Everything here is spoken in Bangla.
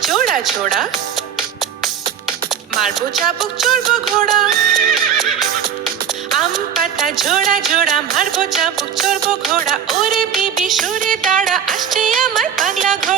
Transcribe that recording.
জোড়া জোড়া, মারবো চাবুক চড়বো ঘোড়া। আম পাতা জোড়া জোড়া, মারবো চাবুক চড়বো ঘোড়া। ওরে বিবি সরে দাঁড়া, আসছে আমার পাগলা ঘোড়া।